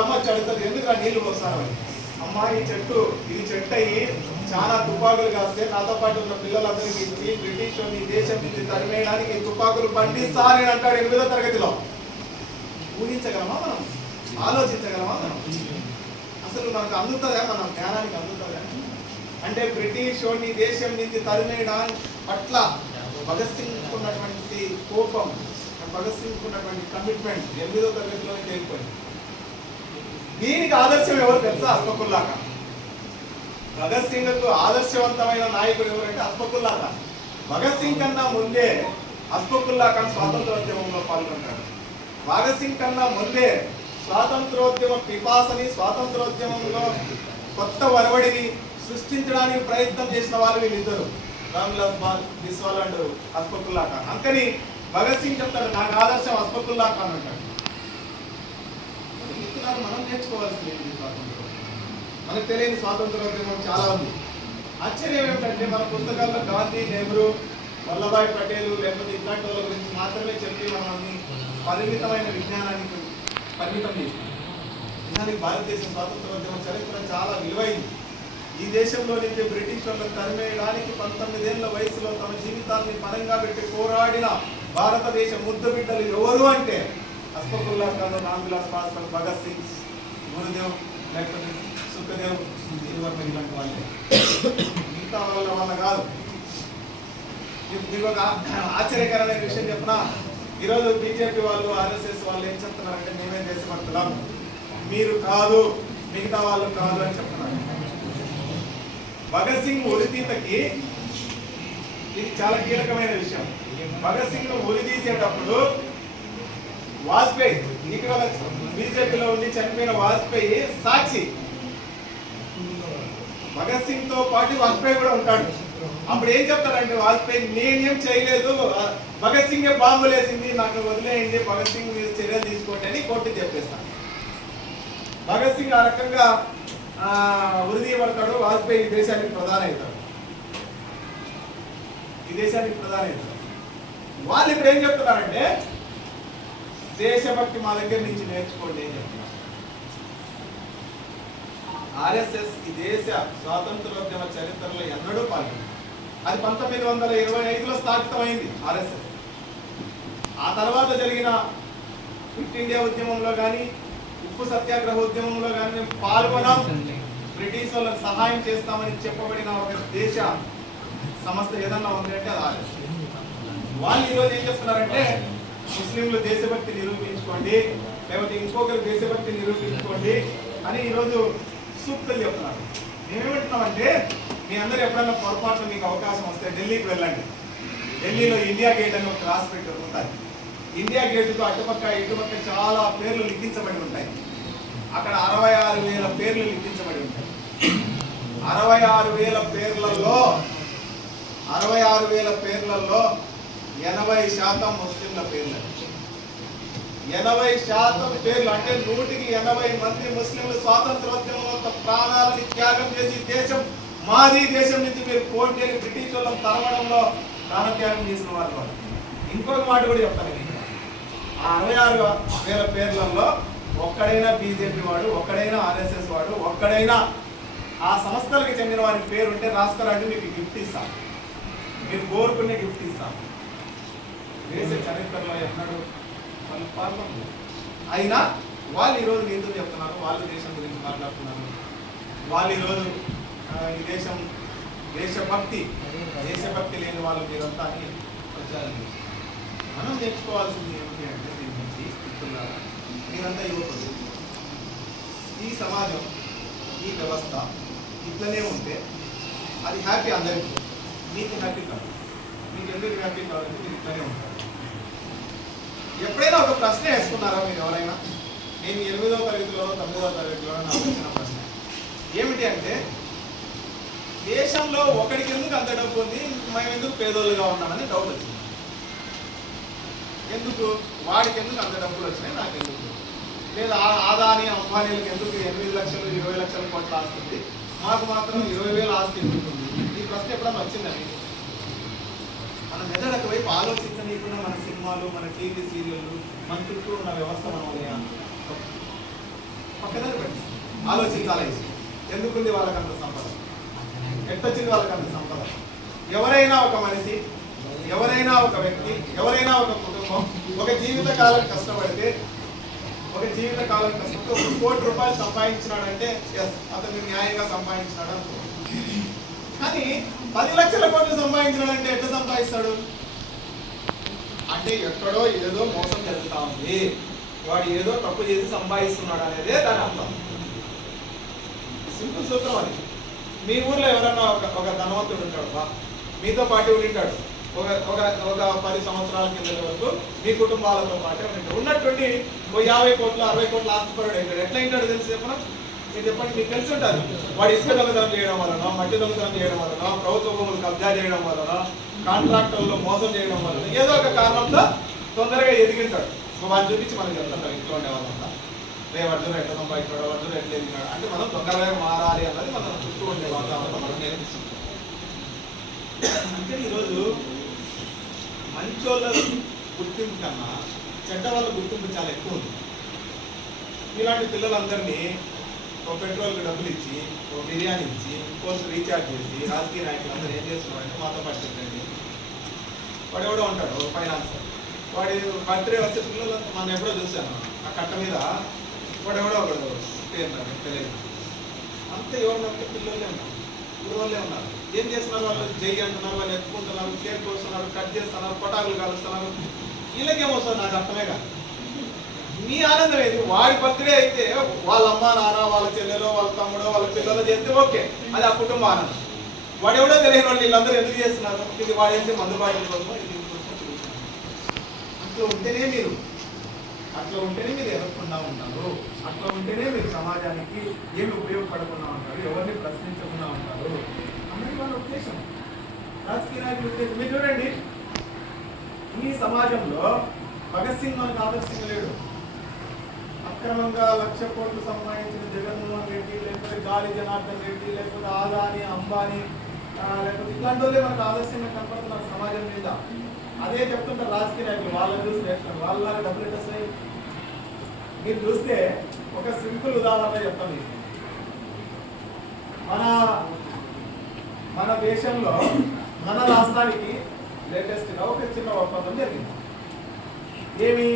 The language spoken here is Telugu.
అమ్మ చడుతుంది, ఎందుకు నీళ్లు పోస్తారు అని. అమ్మ ఈ చెట్టు అయ్యి చాలా తుపాకులు కాస్తే నాతో పాటు ఉన్న పిల్లలందరికీ ఇచ్చి బ్రిటిష్ ఈ దేశం నుంచి తరిమేయడానికి తుపాకులు పండిస్తారని అంటాడు 8వ తరగతిలో. ఊహించగలమా మనం? ఆలోచించగలమా మనం? అసలు మనకు అందుతుందా? మన జ్ఞానానికి అందుతుందా? అంటే బ్రిటిష్ ఈ దేశం నుంచి తరిమేయడానికి పట్ల భగత్ సింగ్ ఉన్నటువంటి కోపం, భగత్ సింగ్ ఉన్నటువంటి కమిట్మెంట్ 8వ తరగతిలోనే తేలిపోయింది. దీనికి ఆదర్శం ఎవరు తెలుసా? అస్ఫాకుల్లా ఖాన్. భగత్ సింగ్ కు ఆదర్శవంతమైన నాయకుడు ఎవరంటే అస్ఫాకుల్లా ఖాన్. భగత్ సింగ్ కన్నా ముందే అస్ఫాకుల్లా ఖాన్ స్వాతంత్రోద్యమంలో పాల్గొంటాడు. భగత్ సింగ్ కన్నా ముందే స్వాతంత్రోద్యమ పిపాసని, స్వాతంత్రోద్యమంలో కొత్త వరవడిని సృష్టించడానికి ప్రయత్నం చేసిన వాళ్ళు వీళ్ళిద్దరు, రామ్విలాస్ బిస్వాల్ అండ్ అస్ఫాకుల్లా ఖాన్. అందుకని భగత్ సింగ్ చెప్తాడు నాకు ఆదర్శం అస్ఫాకుల్లా ఖాన్ అంటాడు. మనం నేర్చుకోవాల్సింది స్వాతంత్రం. మనకు తెలియని స్వాతంత్రోద్యమం చాలా ఉంది. ఆశ్చర్యం ఏమిటంటే మన పుస్తకాల్లో గాంధీ, నెహ్రూ, వల్లభాయ్ పటేల్ లేకపోతే ఇట్లాంటి వాళ్ళ గురించి మాత్రమే చెప్పి మనల్ని పరిమితమైన విజ్ఞానానికి పరిమితం చేసినాం. నిజానికి భారతదేశం స్వాతంత్రోద్యమ చరిత్ర చాలా విలువైంది. ఈ దేశంలో నుంచి బ్రిటిష్ వాళ్ళని తరిమేయడానికి 19 ఏళ్ల వయసులో తమ జీవితాన్ని పరంగా పెట్టి పోరాడిన భారతదేశ ముద్దు బిడ్డలు ఎవరు అంటే అస్ఫాకుల్లా ఖాన్, రామ్విలాస్ పాస్వాన్, భగత్ సింగ్, గురుదేవ్, లేకపోతే సుఖదేవ్, ఇలాంటి వాళ్ళే. మిగతా వాళ్ళ కాదు. మీకు ఒక ఆశ్చర్యకరమైన విషయం చెప్పిన, ఈరోజు బీజేపీ వాళ్ళు, ఆర్ఎస్ఎస్ వాళ్ళు ఏం చెప్తున్నారంటే మేమే దేశభక్తులం, మీరు కాదు, మిగతా వాళ్ళు కాదు అని చెప్తున్నారు. భగత్ సింగ్ ఉరితీతకి ఇది చాలా కీలకమైన విషయం. భగత్ సింగ్ ను ఉరి తీసేటప్పుడు వాజ్పేయి, ఇటీవల బీజేపీలో ఉండి చనిపోయిన వాజ్పేయి సాక్షి. భగత్ సింగ్ తో పాటు వాజ్పేయి కూడా ఉంటాడు. అప్పుడు ఏం చెప్తారంటే వాజ్పేయి నేనేం చేయలేదు, భగత్ సింగ్ బాంబులు వేసింది, నాకు వదిలేయండి, భగత్ సింగ్ మీద చర్యలు తీసుకోండి అని కోర్టు చెప్పేస్తాను. భగత్ సింగ్ ఆ రకంగా ఉరిదీయబడతాడు. వాజ్పేయి ఈ దేశానికి ప్రధాని అవుతాడు. వాళ్ళు ఇప్పుడు ఏం చెప్తున్నారంటే దేశభక్తి మా దగ్గర నుంచి నేర్చుకోండి అని చెప్తున్నారు. ఆర్ఎస్ఎస్ ఈ దేశ స్వాతంత్రోద్యమ చరిత్రలో ఎన్నడూ పాల్గొంది. అది 1925లో స్థాపితమైంది ఆర్ఎస్ఎస్. ఆ తర్వాత జరిగిన క్విట్ ఇండియా ఉద్యమంలో కానీ, ఉప్పు సత్యాగ్రహ ఉద్యమంలో కానీ మేము పాల్గొనాం, బ్రిటిష్ వాళ్ళకి సహాయం చేస్తామని చెప్పబడిన ఒక దేశ సంస్థ ఏదన్నా ఉంది అంటే అది ఆర్ఎస్ఎస్. వాళ్ళు ఈరోజు ఏం చేస్తున్నారంటే ముస్లింలు దేశభక్తి నిరూపించుకోండి, లేకపోతే ఇంకొకరు దేశభక్తి నిరూపించుకోండి అని ఈరోజు సూక్తులు చెప్తున్నారు. మేమేమంటున్నామంటే మీ అందరూ ఎప్పుడన్నా పొరపాటున మీకు అవకాశం వస్తే ఢిల్లీకి వెళ్ళండి. ఢిల్లీలో ఇండియా గేట్ అని ఒక క్లాస్ పెట్టి ఉంటుంది. ఇండియా గేటుకు అటుపక్క ఇటుపక్క చాలా పేర్లు లిఖించబడి ఉంటాయి. అక్కడ 66,000 పేర్లు లిఖించబడి ఉంటాయి. 66,000 పేర్లలో 80% ముస్లింల పేర్లు. 80% పేర్లు అంటే 100కి 80 మంది ముస్లింలు స్వాతంత్రోద్యమంలో ప్రాణాలని త్యాగం చేసి దేశం మాది, దేశం నుంచి మీరు పోటీ బ్రిటిష్ వాళ్ళని తరవడంలో ప్రాణత్యాగం చేసిన వాళ్ళు. ఇంకొక మాట కూడా చెప్తాను, ఆ 66,000 పేర్లలో ఒక్కడైనా బీజేపీ వాడు, ఒక్కడైనా ఆర్ఎస్ఎస్ వాడు, ఒక్కడైనా ఆ సంస్థలకు చెందిన వారి పేరు ఉంటే రాసుకోరండి, మీకు గిఫ్ట్ ఇస్తాం, మీరు కోరుకునే గిఫ్ట్ ఇస్తాం. దేశ చరిత్రలో ఎన్నడూ వాళ్ళు పాల్గొన్నారు. అయినా వాళ్ళు ఈరోజు నీతులు చెప్తున్నారు, వాళ్ళు దేశం గురించి మాట్లాడుతున్నారు. వాళ్ళు ఈరోజు ఈ దేశభక్తి లేని వాళ్ళు మీరంతా అని ప్రచారం చేస్తారు. మనం నేర్చుకోవాల్సింది ఏమిటి అంటే దీని నుంచి చెప్తున్నారా, మీరంతా యువకులు, ఈ సమాజం, ఈ వ్యవస్థ ఇట్లనే ఉంటే అది హ్యాపీ అందరికీ, మీకు హ్యాపీ కాదు. మీకు ఎందుకు హ్యాపీ కావాలంటే మీరు ఇట్లనే ఉంటారు. ఎప్పుడైనా ఒక ప్రశ్న వేసుకున్నారా మీరు ఎవరైనా? నేను 8వ తరగతిలోనో 9వ తరగతిలోనో నాకు వచ్చిన ప్రశ్న ఏమిటి అంటే, దేశంలో ఒకడికి ఎందుకు అంత డబ్బు ఉంది, మేము ఎందుకు పేదోళ్ళుగా ఉన్నామని డౌట్ వచ్చింది. ఎందుకు వాడికి ఎందుకు అంత డబ్బులు వచ్చినాయి, నాకు ఎందుకు లేదా ఆదాని అంబానీలకు ఎందుకు 8 లక్షలు 20 లక్షల కోట్ల ఆస్తుంది, మాకు మాత్రం 20,000 ఆస్తి ఎందుకుంది? ఈ ప్రశ్న ఎప్పుడన్నా వచ్చిందని మన మెదడుకు వైపు ఆలోచించనీయకుండా మన సినిమాలు, మన టీవీ సీరియళ్ళు, మన చుట్టూ ఉన్న వ్యవస్థ మన పక్కన ఆలోచించాలి. ఎందుకుంది వాళ్ళకి అంత సంపద? ఎట్టొచ్చింది వాళ్ళకి అంత సంపద? ఎవరైనా ఒక మనిషి, ఎవరైనా ఒక వ్యక్తి, ఎవరైనా ఒక కుటుంబం ఒక జీవితకాలం కష్టపడితే, ఒక జీవితకాలం కష్టపడితే 1 కోటి రూపాయలు సంపాదించినాడంటే ఎస్, అతను న్యాయంగా సంపాదించినాడు అనుకో. కానీ 10 లక్షల కోట్లు సంపాదించినాడంటే ఎట్లా సంపాదిస్తాడు అంటే ఎక్కడో ఏదో మోసం జరుగుతా ఉంది, వాడు ఏదో తప్పు చేసి సంపాదిస్తున్నాడు అనేదే దాని అర్థం. సింపుల్ సూత్రం అది. మీ ఊర్లో ఎవరన్నా ఒక ధనవంతుడు ఉంటాడు, మీతో పాటు ఉంటాడు, ఒక 10 సంవత్సరాల కింద వరకు మీ కుటుంబాలతో పాటే ఉంటాడు. ఉన్నటువంటి 50 కోట్లు 60 కోట్ల ఆస్తిపరుడు అయిపోయాడు. ఎట్లా ఉంటాడు తెలుసు చెప్పనా? మీరు చెప్పండి, మీకు తెలిసి ఉంటుంది. వాడు ఇసుక దొంగతనం చేయడం వలన, మట్టి దొంగతనం చేయడం వలన, ప్రభుత్వ భూములు కబ్జా చేయడం వలన, కాంట్రాక్టర్లో మోసం చేయడం వలన, ఏదో ఒక కారణంతో తొందరగా ఎదిగింటాడు. వాడిని చూపించి మనకి చెప్తాం ఇంట్లో ఉండే వాళ్ళంతా, రేపు అర్జున ఎట్లా సంపాదించాడు, అర్జున ఎట్లా ఎదిగినాడు అంటే మనం తొందరగా మారాలి అన్నది మనం చుట్టూ ఉండే వాతావరణం మనం నేర్పిస్తుంది. అంటే ఈరోజు మంచోళ్ళ గుర్తింపు కన్నా చెడ్డ వాళ్ళ గుర్తింపు చాలా ఎక్కువ ఉంది. ఇలాంటి పిల్లలందరినీ ఒక పెట్రోల్కి డబ్బులు ఇచ్చి, ఒక బిర్యానీ ఇచ్చి, ఫోన్ రీఛార్జ్ చేసి రాజకీయ నాయకులు అందరూ ఏం చేస్తున్నారంటే మాతో పాటు చెప్పండి. వాడు ఎవడో ఉంటాడు ఒక ఫైనాన్సర్, వాడి బర్త్డే వచ్చే పిల్లలంతా మనం ఎప్పుడో చూసాను ఆ కట్ట మీద వాడు ఎవడో ఒకడు తెలియదు. అంతే ఎవరినంటే పిల్లలే ఉన్నారు, ఊరోళ్ళే ఉన్నారు. ఏం చేస్తున్నారు వాళ్ళు? జై అంటున్నారు, వాళ్ళు ఎత్తుకుంటున్నారు, కేక్ కోస్తున్నారు, కట్ చేస్తున్నారు, పటాకులు కాలుస్తున్నారు. వీళ్ళకేమొస్తుంది నాకు అర్థమే కాదు. మీ ఆనందం ఏది? వాడి బర్త్డే అయితే వాళ్ళ అమ్మ నాన్న, వాళ్ళ చెల్లెలో, వాళ్ళ తమ్ముడో, వాళ్ళ పిల్లలు చేస్తే ఓకే, అది ఆ కుటుంబ ఆనందం. వాడు ఎవడో తెలియని వాళ్ళు వీళ్ళందరూ ఎందుకు చేస్తున్నారు? ఇది వాడేస్తే మందు బాటిల్ కోసం, ఇది అట్లా ఉంటేనే మీరు ఎదగకుండా ఉంటారు. అట్లా ఉంటేనే మీరు సమాజానికి ఏమి ఉపయోగపడకుండా ఉంటారు, ఎవరిని ప్రశ్నించకుండా ఉంటారు అన్నది వాళ్ళ ఉద్దేశం, రాజకీయ నాయకుల ఉద్దేశం. మీరు చూడండి, ఈ సమాజంలో భగత్ సింగ్ మనకు ఆదర్శంగా లేడు. అక్రమంగా 1,00,000 కోట్లు సంపాదించిన జగన్మోహన్ రెడ్డి, లేకపోతే గాలి జనార్దన్ రెడ్డి, లేకపోతే ఆదాని అంబానీ, లేకపోతే ఇట్లాంటి వాళ్ళే మనకు ఆదర్శంగా కనపడుతున్నారు సమాజం మీద. అదే చెప్తుంటారు రాజకీయ నాయకులు, వాళ్ళని చూసి నేర్చుకోండి, వాళ్ళలాగా డబ్బులు ఎట్టొస్తాయి. మీరు చూస్తే ఒక సింపుల్ ఉదాహరణ చెప్తాను మీకు. మన దేశంలో మన రాష్ట్రానికి లేటెస్ట్గా ఒక చిన్న ఒప్పందం జరిగింది. ఏమి?